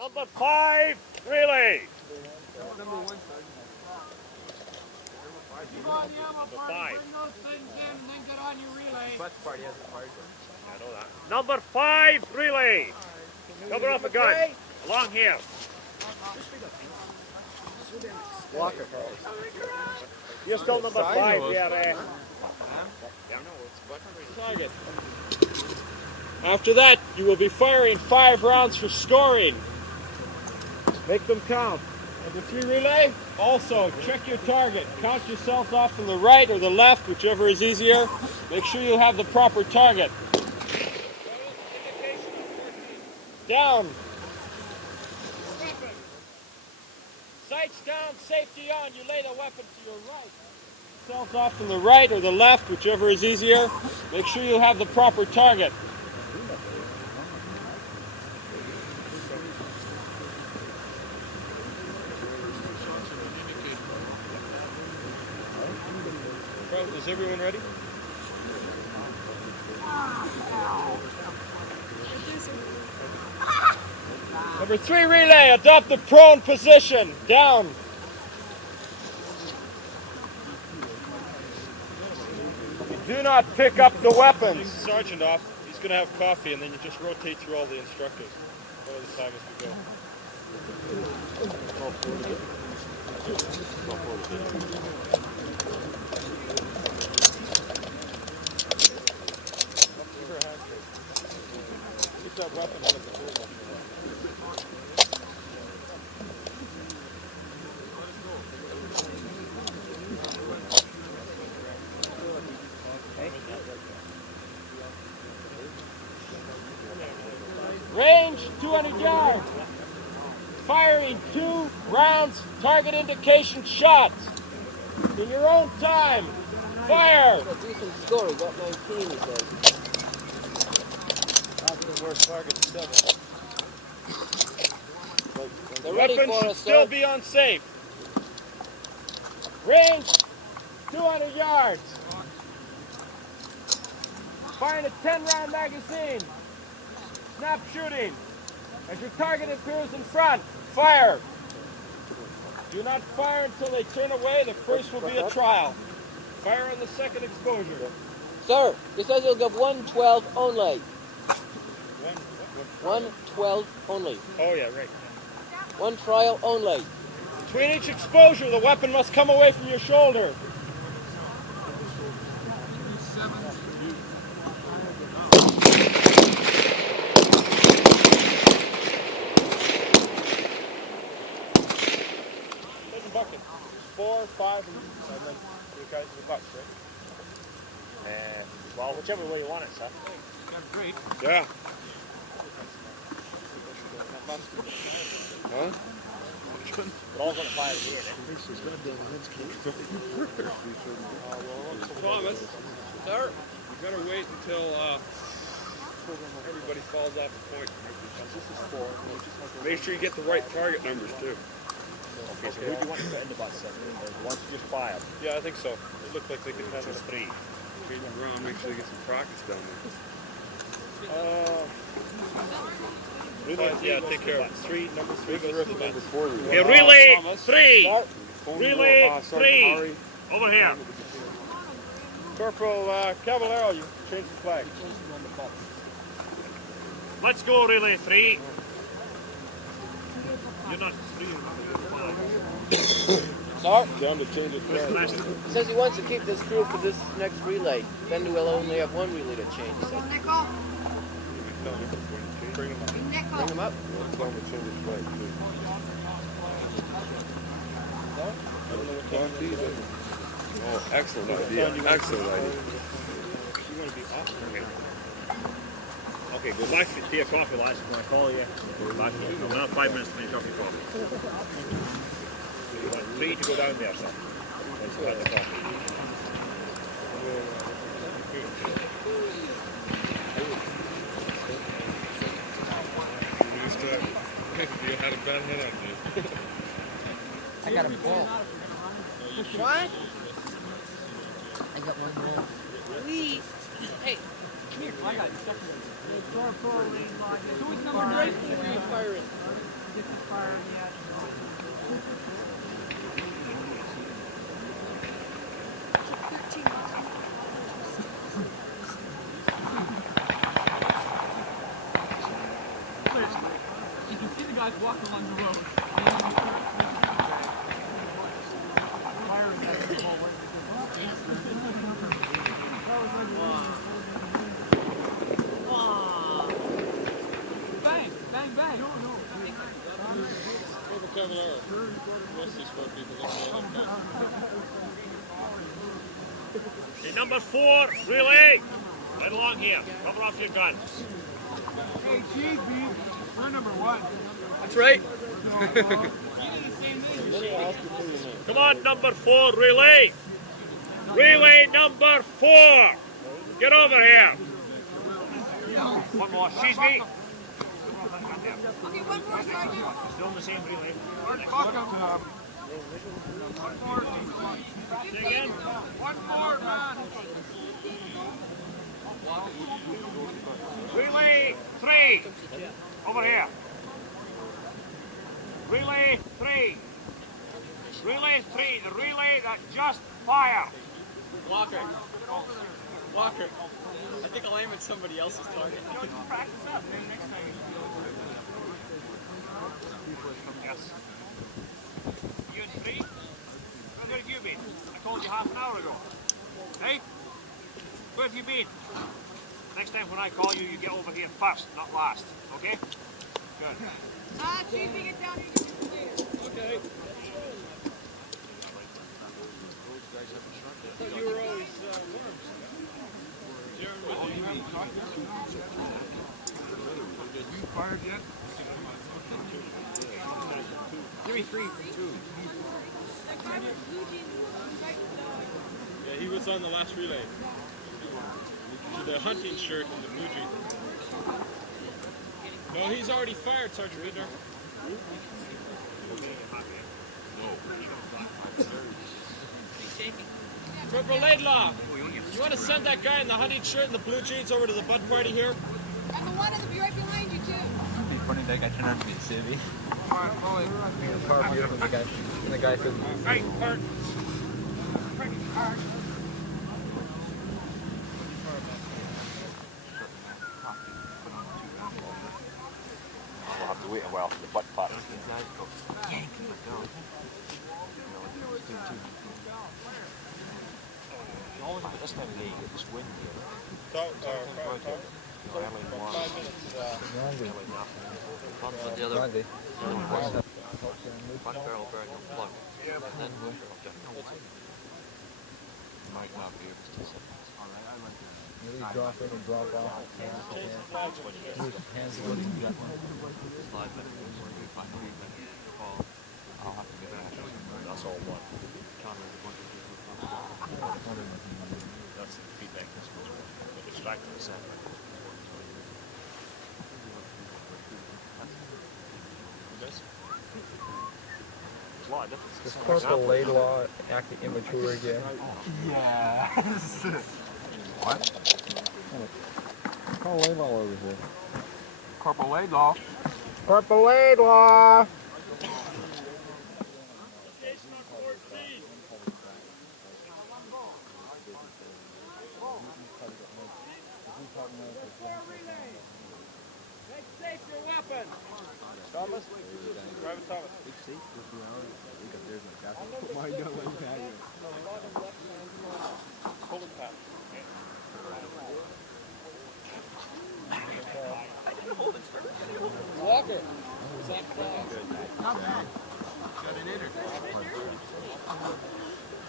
Number 5, relay. Number 1, Sergeant. Number 5. Bring those things in and then get on your relay. Bus party has a party. I know that. Number 5, relay. Cover off a gun. Along here. Walker. You're still number 5 there. Target. After that, you will be firing 5 rounds for scoring. Make them count. Number 3 relay, also check your target. Count yourselves off from the right or the left, whichever is easier. Make sure you have the proper target. Down. Sights down, safety on. You lay the weapon to your right. Yourselves off from the right or the left, whichever is easier. Make sure you have the proper target. Is everyone ready? Number 3 relay, adopt the prone position. Down. Do not pick up the weapons. Take the sergeant off. He's going to have coffee, and then you just rotate through all the instructors one at a time as we go. Keep that weapon out of the table. Range 200 yards. Firing 2 rounds, target indication shots. In your own time. Fire! A decent score, he got 19, he says. That's the worst target, 7. They're ready Weapons for should us, still sir. be unsafe. Range 200 yards. Firing a 10-round magazine. Snap shooting. As your target appears in front, fire. Do not fire until they turn away. The first will be a trial. Fire on the second exposure. Sir, he says he'll give 112 only. 112 only. Oh yeah, right. 1 trial only. Between each exposure, the weapon must come away from your shoulder. Bucket. 4, 5, and then you guys the bucks, right? Well, whichever way you want it, sir. That's great. Yeah. Huh? We're all going to fire here. Thomas, sir, you better wait until everybody falls off the point. Make sure you get the right target numbers too. Okay, so who do you want to put in the bus, sir? Or the ones you just fired? Yeah, I think so. It looked like they could handle Just 3. change around, make sure they get some practice down there. Yeah, take care of it. 3, number 3 goes to the bus. Number 4. Okay, relay Thomas. 3. Relay 3. Over here. Corporal Caballero, you change the flag. Let's go, relay 3. You're not 3. Sir, Down to change the flag. he says he wants to keep this crew for this next relay. Then we'll only have 1 relay to change. So. Nickel. Bring them up. Nickel. Bring him up. Tell them to change the flag too. Oh, excellent idea. Excellent idea. You want to be up? Okay, go back to your coffee license when I call you. Go back. We'll have 5 minutes to finish off your coffee. You want 3 to go down there, sir. Let's go have the coffee. You had a bad hit on you. I got a ball. What? I got 1 ball. Please. Hey, come here. I got it. So which number Grice are you firing? get the fire in the action. You can see the guys walking along the road. Fire in that hallway. Bang! Bang! Bang! No, no. Hey, number 4, relay. Right along here. Cover off your guns. Hey, GB, we're number 1. That's right. Come on, number 4, relay. Relay number 4. Get over here. One more. She's me. Okay, one more, Sergeant. Still in the same relay. Say again. One more, man. Relay 3. Over here. Relay 3. Relay 3. The relay that just fired. Walker. Walker. I think I'll aim at somebody else's target. Practice up. Next time. Yes. You in 3? Where have you been? I called you half an hour ago. Hey? Where have you been? Next time when I call you, you get over here first, not last. Okay? Good. Chief, get down here and get your later. Okay. You were always worms. You fired yet? Give me 3 from 2. Yeah, he was on the last relay. To the hunting shirt and the blue jeans. No, he's already fired, Sergeant Bittner. Corporal Laidlaw, you want to send that guy in the hunting shirt and the blue jeans over to the bud party here? And the one will be right behind you, too. It'd be funny that guy turned out to be a civvy. The guy said, Right, Kurt. we'll have to wait a while for the butt part. This time of day, you get this wind here. Talk. 5 minutes. But the other one barrel burn your plug. And then might not be able to see. Maybe drop in and drop off. Hands looking that one. 5 minutes before you find out call. I'll have to get back. That's all one. That's the feedback that's supposed to work. But distracting the sound. There's a lot of difference. Is Corporal Laidlaw acting immature again? Yes. What? Call Laidlaw over here. Corporal Laidlaw. Corporal Laidlaw! Take safe your weapon. Thomas? Private Thomas. Hold it pat. Walker. Not bad. Got an hitter.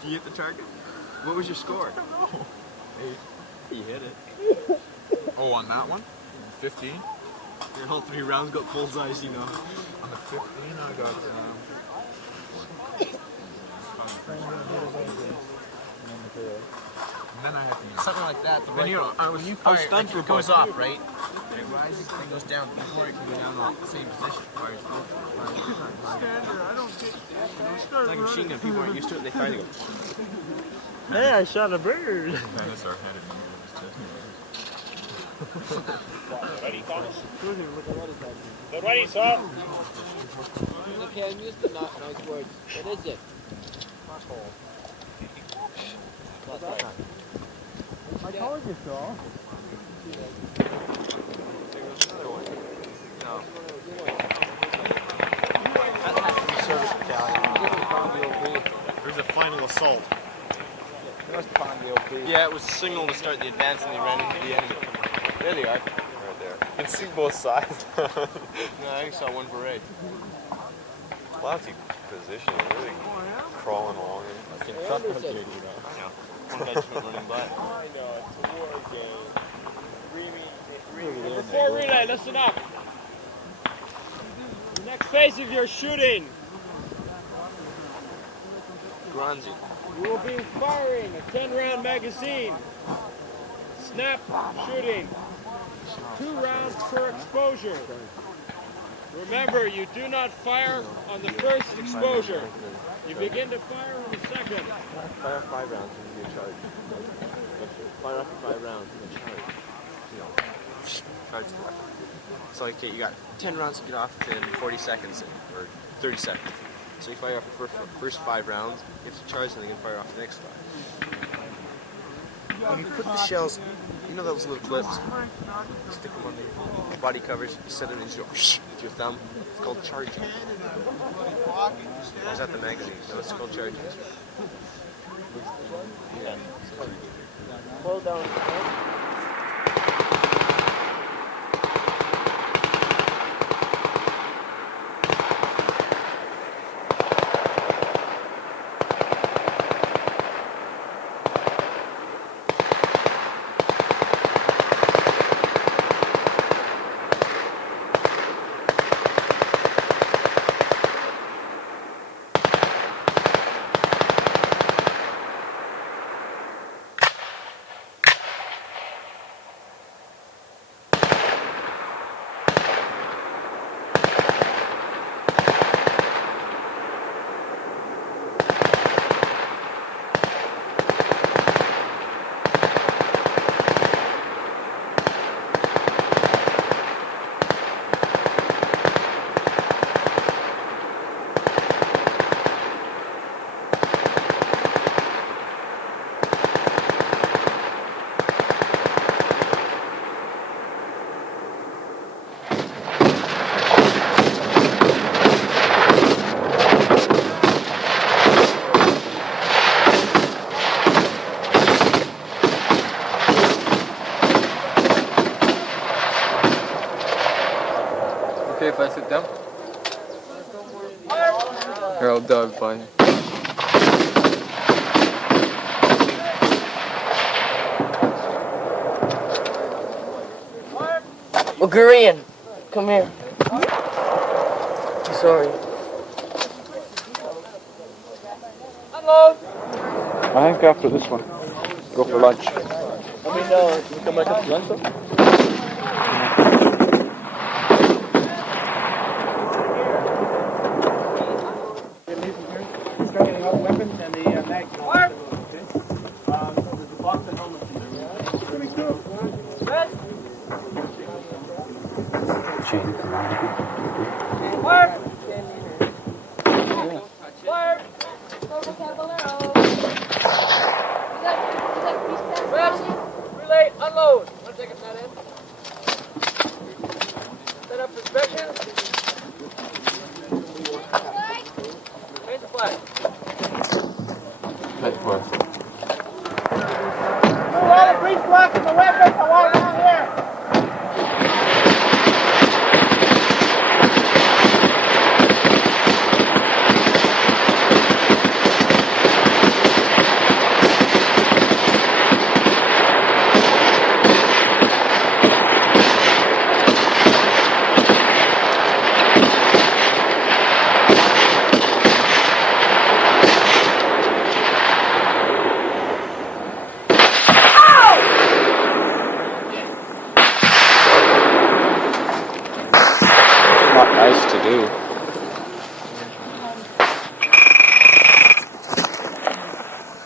Did you hit the target? What was your score? I don't know. 8. You hit it. Oh, on that one? 15? Yeah, all 3 rounds got bullseyes, you know. On the 15, I got, and then I had to use Something like that. Then you know, I was stunned for it goes about off, right? And it rises and goes down before it can go down the same position. It's like a machine gun. People aren't used to it. They fire and they go. Hey, I shot a bird. That is our head in the middle of his chest. Ready, Thomas? Get ready, sir. Okay, I'm used to not nice words. What is it? I told you so. Service battalion. There's a final assault. Yeah, it was a signal to start the advance and they ran into the enemy. There they are. Right there. You can see both sides. No, I saw one parade. Lousy position. Really crawling along. I can trust him. I know. One guy's just running by. I know, it's a war game. Before relay, listen up. The next phase of your shooting, Granzi. you will be firing a 10-round magazine. Snap shooting. 2 rounds per exposure. Remember, you do not fire on the first exposure. You begin to fire on the second. Fire off 5 rounds and you get charged. Fire off 5 rounds and get charged. You know, charge the weapon. So okay, you got 10 rounds to get off in 40 seconds or 30 seconds. So you fire off the first 5 rounds, you have to charge and then you can fire off the next 5. When you put the shells, you know those little clips? Stick them on the body covers, you set it in with your thumb. It's called charging. I was at the magazine, so it's called charging. Yeah. Pull down. Okay if I sit down? Here, I'll dive by. Bulgarian, come here. Sorry. I think after this one, go for lunch. Let me know. Can you come back up to lunch though? Start getting all the weapons and the mag. So there's a box of helmets in there. Pretty cool. Chain commodity. Relay, unload. Want to take a net in? Set up inspection. Change the flag. That was. Move all the breech blocks and the weapons. I want them here. Not nice to do.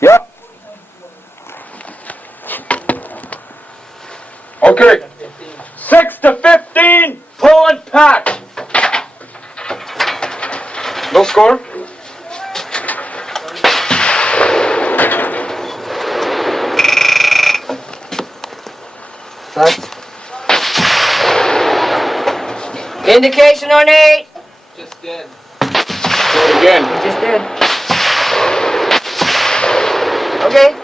Yep. Okay. score? Indication on 8. Just did. Do it again. Just did. Okay.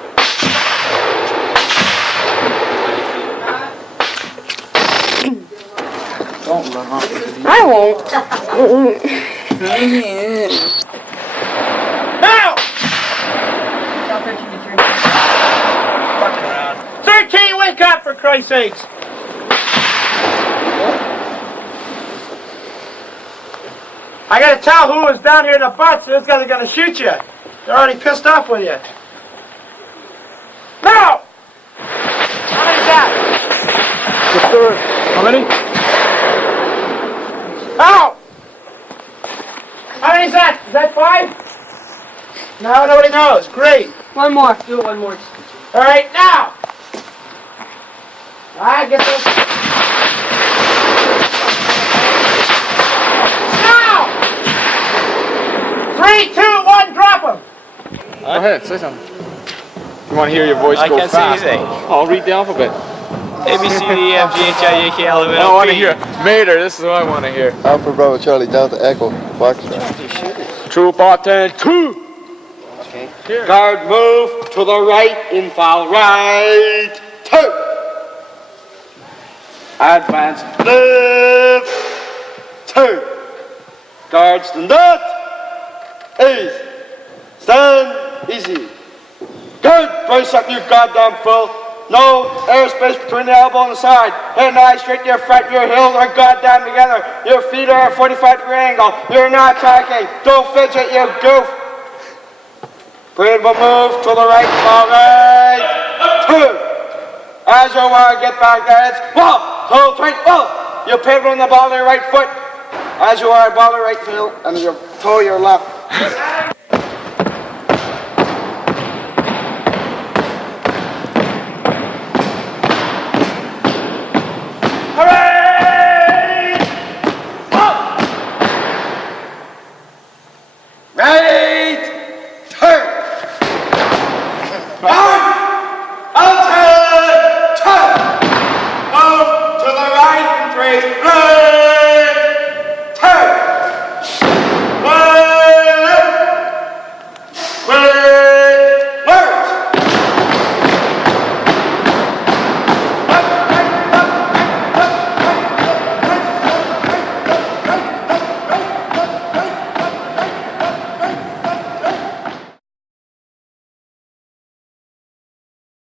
Don't run off with it. I won't. Now! 13, wake up for Christ's sakes! I gotta tell who was down here in the butts, those guys are gonna shoot you. They're already pissed off with you. Now! How many's that? The third. How many? Out! How many's that? Is that 5? No, nobody knows. Great. One more. Do it one more. All right, now. I get this. Now! 3, 2, 1, drop them. Go ahead, say something. You want to hear your voice I go can't fast? say anything. I'll read the alphabet. A, B, C, D, E, F, G, H, I, J, K, L, M, N, I O, want to P. hear. Mater, this is what I want to hear. Alpha Bravo Charlie Delta Echo Foxtrot. Troop Button 2. Guard move to the right in file right. 2. Advance left. 2. Guards stand up. Easy. Stand easy. Good. Brace up, you goddamn fool. No airspace between the elbow and the side. Head and eyes straight to your front. Your heels are goddamn together. Your feet are at a 45-degree angle. You're not tracking. Don't fidget, you goof. Parade will move to the right. All right. 2. As you want to get back there, it's whoa. Hold tight. Whoa. You pivot on the ball of your right foot. As you are, ball of your right heel and your toe your left. Right, turn. Out, turn. Move to the right and 3.